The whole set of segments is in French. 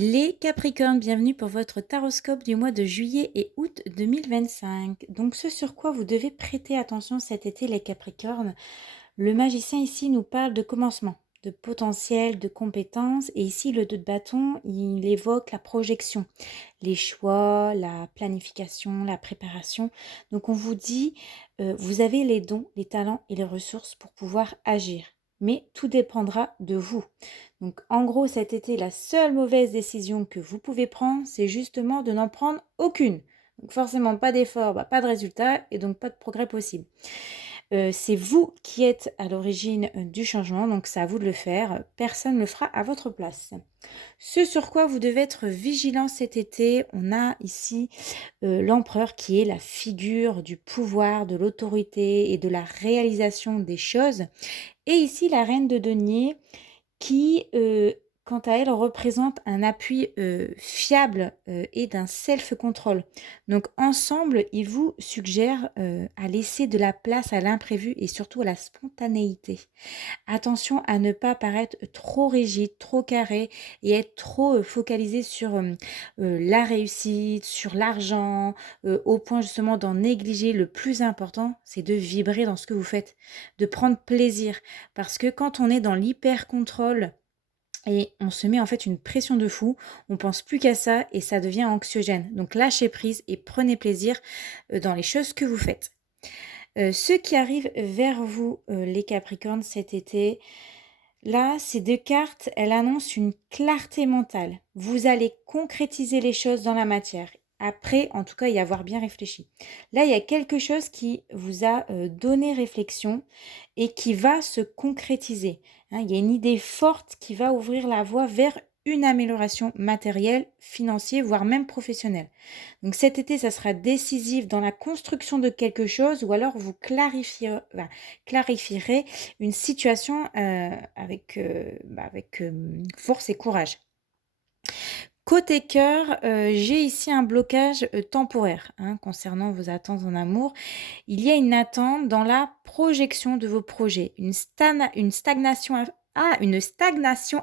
Les Capricornes, bienvenue pour votre taroscope du mois de juillet et août 2025. Donc ce sur quoi vous devez prêter attention cet été les Capricornes, le magicien ici nous parle de commencement, de potentiel, de compétences et ici le 2 de bâton, il évoque la projection, les choix, la planification, la préparation. Donc on vous dit, vous avez les dons, les talents et les ressources pour pouvoir agir. Mais tout dépendra de vous. Donc en gros, cet été, la seule mauvaise décision que vous pouvez prendre, c'est justement de n'en prendre aucune. Donc forcément, pas d'effort, pas de résultat et donc pas de progrès possible. C'est vous qui êtes à l'origine du changement, donc c'est à vous de le faire. Personne ne le fera à votre place. Ce sur quoi vous devez être vigilant cet été, on a ici l'empereur qui est la figure du pouvoir, de l'autorité et de la réalisation des choses. Et ici la reine de denier qui, quant à elle, représente un appui fiable et d'un self-control. Donc ensemble, ils vous suggèrent à laisser de la place à l'imprévu et surtout à la spontanéité. Attention à ne pas paraître trop rigide, trop carré et être trop focalisé sur la réussite, sur l'argent, au point justement d'en négliger. Le plus important, c'est de vibrer dans ce que vous faites, de prendre plaisir. Parce que quand on est dans l'hyper-contrôle, et on se met en fait une pression de fou, on pense plus qu'à ça et ça devient anxiogène. Donc lâchez prise et prenez plaisir dans les choses que vous faites. Ceux qui arrivent vers vous, les Capricornes, cet été, là, ces deux cartes, elles annoncent une clarté mentale. Vous allez concrétiser les choses dans la matière. Après, en tout cas, y avoir bien réfléchi. Là, il y a quelque chose qui vous a donné réflexion et qui va se concrétiser. Hein. Il y a une idée forte qui va ouvrir la voie vers une amélioration matérielle, financière, voire même professionnelle. Donc cet été, ça sera décisif dans la construction de quelque chose ou alors vous clarifierez une situation avec force et courage. Côté cœur, j'ai ici un blocage temporaire concernant vos attentes en amour. Il y a une attente dans la projection de vos projets, une stagnation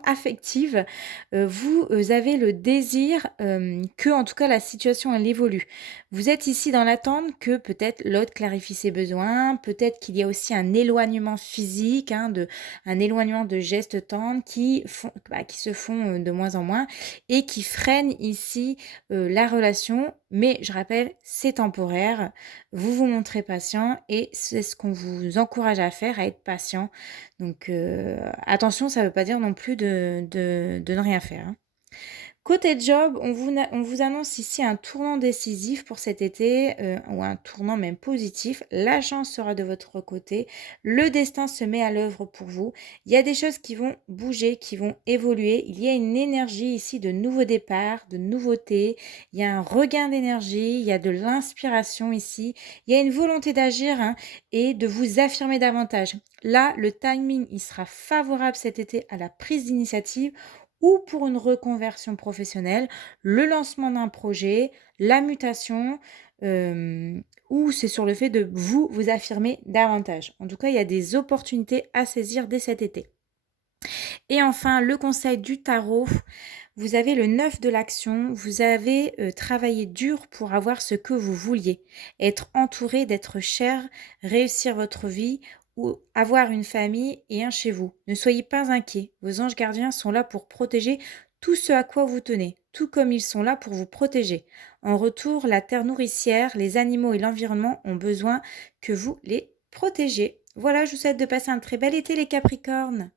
affective. Vous avez le désir que, en tout cas, la situation elle évolue. Vous êtes ici dans l'attente que peut-être l'autre clarifie ses besoins, peut-être qu'il y a aussi un éloignement physique, un éloignement de gestes tendres qui se font de moins en moins et qui freinent ici la relation. Mais je rappelle, c'est temporaire. Vous vous montrez patient et c'est ce qu'on vous encourage à faire, à être patient. Donc attention, ça ne veut pas dire non plus de ne rien faire. Côté job, on vous annonce ici un tournant décisif pour cet été, ou un tournant même positif. La chance sera de votre côté. Le destin se met à l'œuvre pour vous. Il y a des choses qui vont bouger, qui vont évoluer. Il y a une énergie ici de nouveau départ, de nouveauté. Il y a un regain d'énergie, il y a de l'inspiration ici. Il y a une volonté d'agir et de vous affirmer davantage. Là, le timing, il sera favorable cet été à la prise d'initiative ou pour une reconversion professionnelle, le lancement d'un projet, la mutation, ou c'est sur le fait de vous affirmer davantage. En tout cas, il y a des opportunités à saisir dès cet été. Et enfin, le conseil du tarot, vous avez le 9 de l'action, vous avez travaillé dur pour avoir ce que vous vouliez, être entouré, d'être cher, réussir votre vie ou avoir une famille et un chez vous. Ne soyez pas inquiets, vos anges gardiens sont là pour protéger tout ce à quoi vous tenez, tout comme ils sont là pour vous protéger. En retour, la terre nourricière, les animaux et l'environnement ont besoin que vous les protégiez. Voilà, je vous souhaite de passer un très bel été les Capricornes.